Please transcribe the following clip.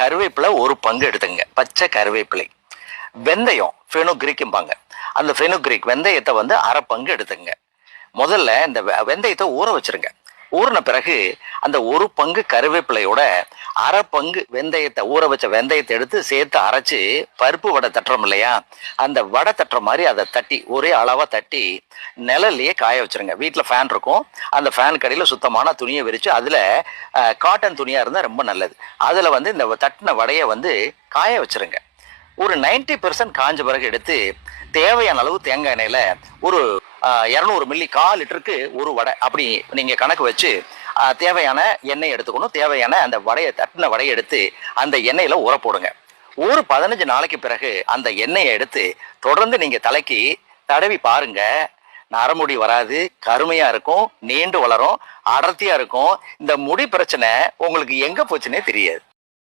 கருவேப்பிலை ஒரு பங்கு எடுத்துங்க, பச்சை கருவேப்பிலை. வெந்தயம் ஃபெனுக்ரிக்ம்பாங்க, அந்த ஃபெனுக்ரிக் வெந்தயத்தை வந்து அரை பங்கு எடுத்துங்க. முதல்ல இந்த வெந்தயத்தை ஊற வச்சிருங்க. ஊறின பிறகு அந்த ஒரு பங்கு கருவேப்பிலையோட அரை பங்கு வெந்தயத்தை, ஊற வச்ச வெந்தயத்தை எடுத்து சேர்த்து அரைச்சு பருப்பு வடை தட்டுறோம் இல்லையா, அந்த வடை தட்டுற மாதிரி அதை தட்டி ஒரே அளவா தட்டி நிழல்லையே காய வச்சிருங்க. வீட்டில் ஃபேன் இருக்கும், அந்த ஃபேன் கடையில் சுத்தமான துணியை விரிச்சு அதுல காட்டன் துணியா இருந்தால் ரொம்ப நல்லது. அதுல வந்து இந்த தட்டின வடையை வந்து காய வச்சிருங்க. ஒரு 90% காஞ்ச பிறகு எடுத்து தேவையான அளவு தேங்காய் எண்ணெயில ஒரு 200 மில்லி, 1/4 லிட்டருக்கு ஒரு வடை அப்படி நீங்க கணக்கு வச்சு தேவையான எண்ணெய் எடுத்துக்கணும். தேவையான அந்த வடையை, தட்டின வடையை எடுத்து அந்த எண்ணெயில ஊற போடுங்க. ஒரு 15 நாளைக்கு பிறகு அந்த எண்ணெயை எடுத்து தொடர்ந்து நீங்க தலைக்கு தடவி பாருங்க. நரமுடி வராது, கருமையா இருக்கும், நீண்டு வளரும், அடர்த்தியா இருக்கும். இந்த முடி பிரச்சனை உங்களுக்கு எங்க போச்சுன்னே தெரியாது.